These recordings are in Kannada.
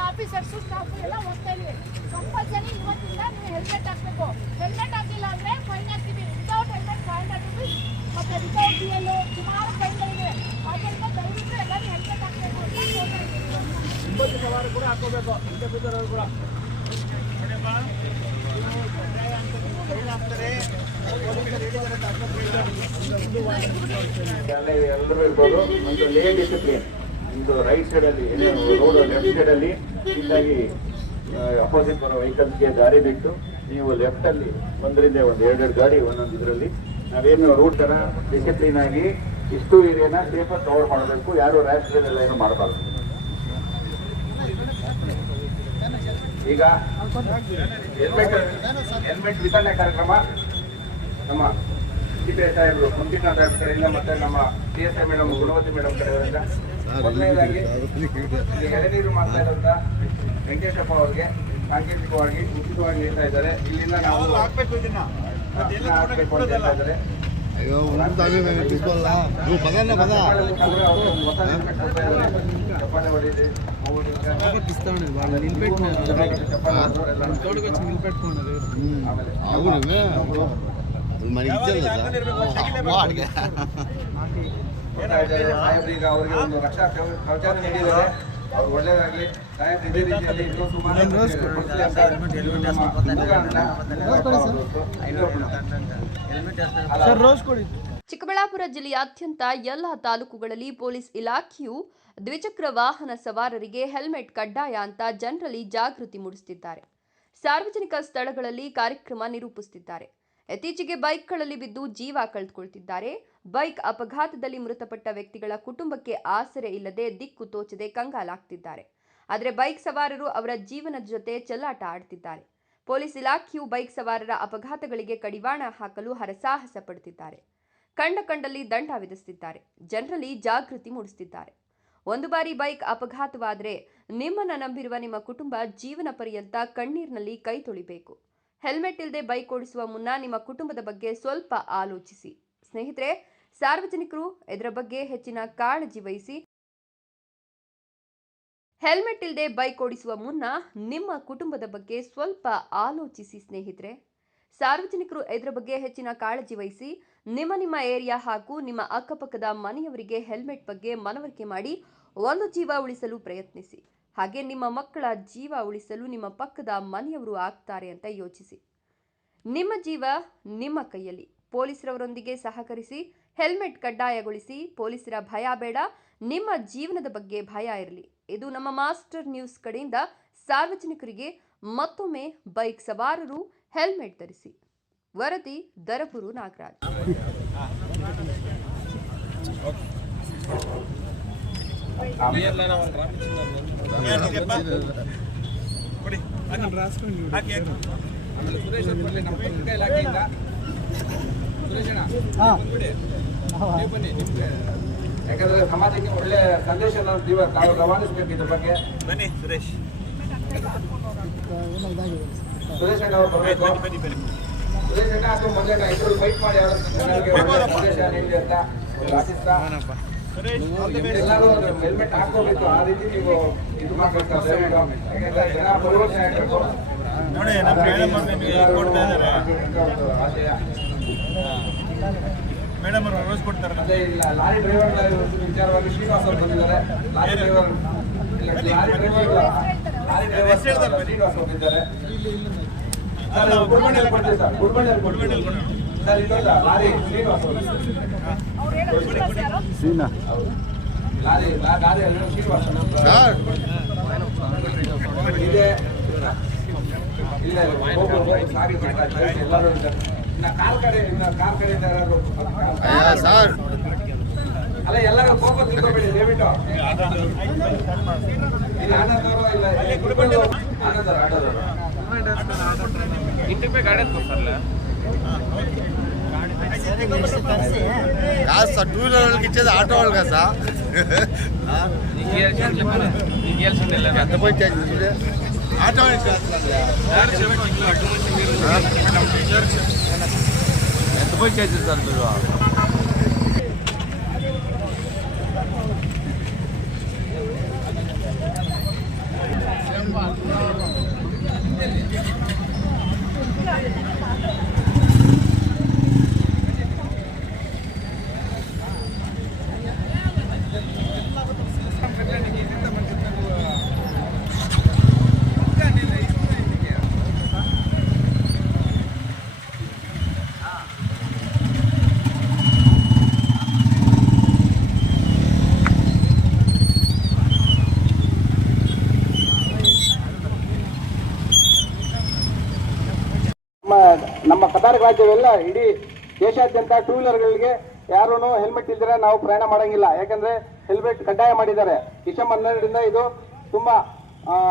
ಆಫೀಸರ್ಸು ಸ್ಟಾಫು ಎಲ್ಲ ಹೋಗ್ತಾ ಇದ್ದೀವಿ ಜನ ಇವತ್ತಿಂದ ನೀವು ಹೆಲ್ಮೆಟ್ ಹಾಕಬೇಕು ಹೆಲ್ಮೆಟ್ ಹಾಕಿಲ್ಲ ಅಂದರೆ ಫೈನ್ ಹಾಕ್ತೀವಿ ವಿತೌಟ್ ಹೆಲ್ಮೆಟ್ ಫೈನ್ ಹಾಕ್ತೀವಿ ಮತ್ತು ವಿತೌಟ್ ಡಿ ಎಲ್ ಸುಮಾರು ಫೈನ್ಗಳಿವೆ ಆದ್ದರಿಂದ ದಯವಿಟ್ಟು ಎಲ್ಲರೂ ಹೆಲ್ಮೆಟ್ ಹಾಕಬೇಕು ಅಂತ ಹೇಳ್ತಾ ಇದ್ದೀವಿ ಕೂಡ ಹಾಕೋಬೇಕು ಕೂಡ. ಎಲ್ಲರೂ ಒಂದು ಲೇ ಡಿಸಿಪ್ಲಿನ್ ಒಂದು ರೈಟ್ ಸೈಡ್ ಅಲ್ಲಿ ರೋಡ್ ಲೆಫ್ಟ್ ಸೈಡ್ ಅಲ್ಲಿ, ಇದ್ದಾಗಿ ಅಪೋಸಿಟ್ ಬರೋ ವೆಹಿಕಲ್ಸ್ಗೆ ದಾರಿ ಬಿಟ್ಟು ನೀವು ಲೆಫ್ಟ್ ಅಲ್ಲಿ ಒಂದರಿಂದ ಒಂದು ಎರಡೆರಡು ಗಾಡಿ ಒಂದೊಂದು ಇದರಲ್ಲಿ, ನಾವೇನು ರೂಟ್ ತರ ಡಿಸಿಪ್ಲಿನ್ ಆಗಿ ಇಷ್ಟು ಏರಿಯಾನ ಸೇಫ್ ಕವರ್ ಮಾಡಬೇಕು. ಯಾರು ರ್ಯಾಶ್ ಎಲ್ಲ ಏನು ಮಾಡಬಾರ್ದು. ಈಗ ಹೆಲ್ಮೆಟ್ ಹೆಲ್ಮೆಟ್ ವಿತರಣೆ ಕಾರ್ಯಕ್ರಮ. ನಮ್ಮ ಸಿಪಿಐ ಸಾಹೇಬರು ಮುಂಚಿನ ಸಾಹೇಬ್ ಕಡೆಯಿಂದ ಮತ್ತೆ ನಮ್ಮ P S I madam Gunavathi madam ಕಡೆಯಿಂದ. ಮೊದಲನೇದಾಗಿ ಇಲ್ಲಿ ಎಳೆನೀರು ಮಾಡ್ತಾ ಇರೋಂಥ ವೆಂಕಟೇಶಪ್ಪ ಅವರಿಗೆ ಸಾಂಕೇತಿಕವಾಗಿ ಉಚಿತವಾಗಿ ನೀಡ್ತಾ ಇದ್ದಾರೆ. ಇಲ್ಲಿಂದ ನಾವು ಹಾಕಬೇಕು ಅಂತ ಹೇಳ್ತಾ ಇದ್ದಾರೆ. ಚಪ್ಪಾಳೆ ಅವರಿಗೆ ಚಿಕ್ಕಬಳ್ಳಾಪುರ ಜಿಲ್ಲೆಯಾದ್ಯಂತ ಎಲ್ಲ ತಾಲೂಕುಗಳಲ್ಲಿ ಪೊಲೀಸ್ ಇಲಾಖೆಯು ದ್ವಿಚಕ್ರ ವಾಹನ ಸವಾರರಿಗೆ ಹೆಲ್ಮೆಟ್ ಕಡ್ಡಾಯ ಅಂತ ಜನರಲ್ಲಿ ಜಾಗೃತಿ ಮೂಡಿಸುತ್ತಿದ್ದಾರೆ. ಸಾರ್ವಜನಿಕ ಸ್ಥಳಗಳಲ್ಲಿ ಕಾರ್ಯಕ್ರಮ ನಿರೂಪಿಸುತ್ತಿದ್ದಾರೆ. ಇತ್ತೀಚೆಗೆ ಬೈಕ್ಗಳಲ್ಲಿ ಬಿದ್ದು ಜೀವ ಕಳೆದುಕೊಳ್ತಿದ್ದಾರೆ. ಬೈಕ್ ಅಪಘಾತದಲ್ಲಿ ಮೃತಪಟ್ಟ ವ್ಯಕ್ತಿಗಳ ಕುಟುಂಬಕ್ಕೆ ಆಸರೆ ಇಲ್ಲದೆ ದಿಕ್ಕು ತೋಚದೆ ಕಂಗಾಲಾಗ್ತಿದ್ದಾರೆ. ಆದರೆ ಬೈಕ್ ಸವಾರರು ಅವರ ಜೀವನದ ಜೊತೆ ಚೆಲ್ಲಾಟ ಆಡ್ತಿದ್ದಾರೆ. ಪೊಲೀಸ್ ಇಲಾಖೆಯು ಬೈಕ್ ಸವಾರರ ಅಪಘಾತಗಳಿಗೆ ಕಡಿವಾಣ ಹಾಕಲು ಹರಸಾಹಸ ಪಡುತ್ತಿದ್ದಾರೆ. ಕಂಡ ಕಂಡಲ್ಲಿ ದಂಡ ವಿಧಿಸುತ್ತಿದ್ದಾರೆ ಜನರಲ್ಲಿ ಜಾಗೃತಿ ಮೂಡಿಸುತ್ತಿದ್ದಾರೆ ಒಂದು ಬಾರಿ ಬೈಕ್ ಅಪಘಾತವಾದರೆ ನಿಮ್ಮನ್ನು ನಂಬಿರುವ ನಿಮ್ಮ ಕುಟುಂಬ ಜೀವನ ಪರ್ಯಂತ ಕಣ್ಣೀರಿನಲ್ಲಿ ಕೈ ತೊಳಿಬೇಕು. ಹೆಲ್ಮೆಟ್ ಇಲ್ಲದೆ ಬೈಕ್ ಓಡಿಸುವ ಮುನ್ನ ನಿಮ್ಮ ಕುಟುಂಬದ ಬಗ್ಗೆ ಸ್ವಲ್ಪ ಆಲೋಚಿಸಿ. ಸ್ನೇಹಿತರೆ, ಸಾರ್ವಜನಿಕರು ಇದರ ಬಗ್ಗೆ ಹೆಚ್ಚಿನ ಕಾಳಜಿ ವಹಿಸಿ. ಹೆಲ್ಮೆಟ್ ಇಲ್ಲದೆ ಬೈಕ್ ಓಡಿಸುವ ಮುನ್ನ ನಿಮ್ಮ ಕುಟುಂಬದ ಬಗ್ಗೆ ಸ್ವಲ್ಪ ಆಲೋಚಿಸಿ ಸ್ನೇಹಿತರೆ. ಸಾರ್ವಜನಿಕರು ಇದರ ಬಗ್ಗೆ ಹೆಚ್ಚಿನ ಕಾಳಜಿ ವಹಿಸಿ. ನಿಮ್ಮ ನಿಮ್ಮ ಏರಿಯಾ ಹಾಗೂ ನಿಮ್ಮ ಅಕ್ಕಪಕ್ಕದ ಮನೆಯವರಿಗೆ ಹೆಲ್ಮೆಟ್ ಬಗ್ಗೆ ಮನವರಿಕೆ ಮಾಡಿ. ಒಂದು ಜೀವ ಉಳಿಸಲು ಪ್ರಯತ್ನಿಸಿ. ಹಾಗೆ ನಿಮ್ಮ ಮಕ್ಕಳ ಜೀವ ಉಳಿಸಲು ನಿಮ್ಮ ಪಕ್ಕದ ಮನೆಯವರು ಆಗ್ತಾರೆ ಅಂತ ಯೋಚಿಸಿ. ನಿಮ್ಮ ಜೀವ ನಿಮ್ಮ ಕೈಯಲ್ಲಿ. ಪೊಲೀಸರವರೊಂದಿಗೆ ಸಹಕರಿಸಿ, ಹೆಲ್ಮೆಟ್ ಕಡ್ಡಾಯಗೊಳಿಸಿ, ಪೊಲೀಸರ ಭಯ ಬೇಡ, ನಿಮ್ಮ ಜೀವನದ ಬಗ್ಗೆ ಭಯ ಇರಲಿ. ಇದು ನಮ್ಮ ಮಾಸ್ಟರ್ ನ್ಯೂಸ್ ಕಡೆಯಿಂದ ಸಾರ್ವಜನಿಕರಿಗೆ ಮತ್ತೊಮ್ಮೆ ಬೈಕ್ ಸವಾರರು ಹೆಲ್ಮೆಟ್ ಧರಿಸಿ. ವರದಿ ದರಪುರು ನಾಗರಾಜ್. ಯಾಕಂದ್ರೆ ಸಮಾಜಕ್ಕೆ ಒಳ್ಳೆ ಸಂದೇಶ ತಾವು ರವಾನಿಸಬೇಕು ಇದ್ರ ಬಗ್ಗೆ ಬನ್ನಿ ಸುರೇಶ್ ಸುರೇಶ್ ಅಣ್ಣ ಅವರು ಬರಬೇಕು ಸುರೇಶ್ ಅಣ್ಣ ಅದು ಮೊದಲ ಇಬ್ಬರು ಫೈಟ್ ಮಾಡಿ ಅವರ ಸಂದೇಶ ನೀಡಿ ಅಂತ ಒಂದು ಆಶಿಸ್ತಾ ಎಲ್ಲರೂ ಹೆಲ್ಮೆಟ್ ಹಾಕೋಬೇಕು ಆ ರೀತಿ ನೀವು ಇದು ಮಾಡ್ಬೇಕು ದಯವಿಟ್ಟು. ಯಾಕಂದ್ರೆ ಜನ ಪರಿವರ್ತನೆ ಆಗಬೇಕು ನೋಡಿ ನಮ್ಮ ಮೇಡಮ್ ಅವ್ರು ನಿಮಗೆ ಕೊಡ್ತಾ ಇದ್ದಾರೆ. ಮೇಡಮ್ ಅವರು ರೋಸ್ ಕೊಡ್ತಾರೆ. ಅದೇ ಇಲ್ಲ ಲಾರಿ ಡ್ರೈವರ್ ವಿಚಾರವಾಗಿ ಶ್ರೀನಿವಾಸ್ ಅವರು ಬಂದಿದ್ದಾರೆ. ಲಾರಿ ಡ್ರೈವರ್ ಇಲ್ಲ, ಲಾರಿ ಡ್ರೈವರ್ ಇಲ್ಲ. Lorry driver. ಶ್ರೀನಿವಾಸ್ ಬಂದಿದ್ದಾರೆ ಗುಡ್ಬಂಡೆಯಲ್ಲಿ ಕೊಡ್ತೀವಿ ಸರ್. ಗುಡ್ಬಂಡೆಯಲ್ಲಿ ಕೊಡ್ತೀವಿ. ಸೀನಾ ಇದೆ ಇಲ್ಲ ಸಾರಿ ಎಲ್ಲರೂ ಕಾರ್ ಕಾರ್ ಸರ್ ಅಲ್ಲ ಎಲ್ಲರೂ ಕೋಪ ತಿಳ್ಕೊಬೇಡಿ ದಯವಿಟ್ಟು ಇದು ಆನಂದವರು ಇಲ್ಲ ಗಾಡಿ ಸರ್ కాదు సార్ టూ వీలర్ వాళ్ళకి ఇచ్చేది ఆటో వాళ్ళు కదా సార్. ఎంత పోయి ఆటో ఎంత పోయి చేసేది సార్ మీరు? ರಾಜ್ಯವೆಲ್ಲ ಇಡೀ ದೇಶಾದ್ಯಂತ ಟೂ ವೀಲರ್ಗಳಿಗೆ ಯಾರೂ ಹೆಲ್ಮೆಟ್ ಇಲ್ದಿರ ನಾವು ಪ್ರಯಾಣ ಮಾಡಂಗಿಲ್ಲ. ಯಾಕಂದ್ರೆ ಹೆಲ್ಮೆಟ್ ಕಡ್ಡಾಯ ಮಾಡಿದ್ದಾರೆ. ಡಿಸೆಂಬರ್ ಹನ್ನೆರಡರಿಂದ ಇದು ತುಂಬಾ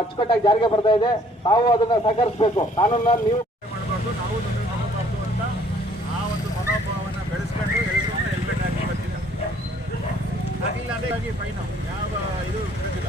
ಅಚ್ಚುಕಟ್ಟಾಗಿ ಜಾರಿಗೆ ಬರ್ತಾ ಇದೆ. ತಾವು ಅದನ್ನ ಸಹಕರಿಸಬೇಕು. ನಾನು ನೀವು ಮಾಡಬಾರ್ದು. ನಾವು ಅಂತ ಆ ಒಂದು ಮನೋಭಾವವನ್ನು ಬೆಳೆಸ್ಕೊಂಡು ಎಲ್ಲರೂ ಹೆಲ್ಮೆಟ್ ಹಾಕಿ ಹಾಗಿಲ್ಲ ಫೈನ್ ಯಾವ ಇದು ಇರೋದಿಲ್ಲ.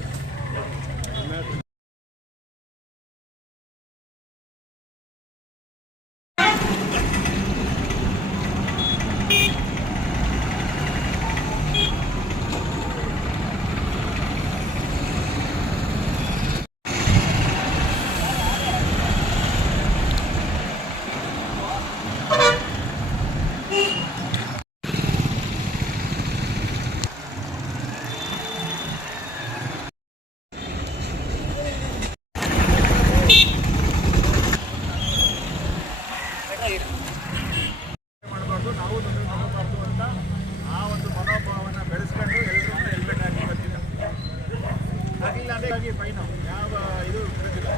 ಮಾಡಬಾರ್ದು ನಾವು ತೊಂದರೆ ತಗೋಬಾರ್ದು ಅಂತ ಆ ಒಂದು ಮನೋಭಾವನ ಬೆಳೆಸ್ಕೊಂಡು ಎಲ್ಲರೂ ಹೆಲ್ಮೆಟ್ ಹಾಕಿ ಬರ್ತೀನಿ ಹಾಗಿಲ್ಲ ಅಂದ್ರೆ ಫೈನ್ ಯಾವ ಇದು ಇರೋದಿಲ್ಲ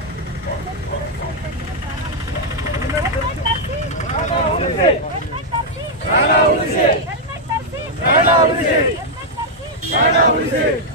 ಹೆಲ್ಮೆಟ್ ತರಿಸಿ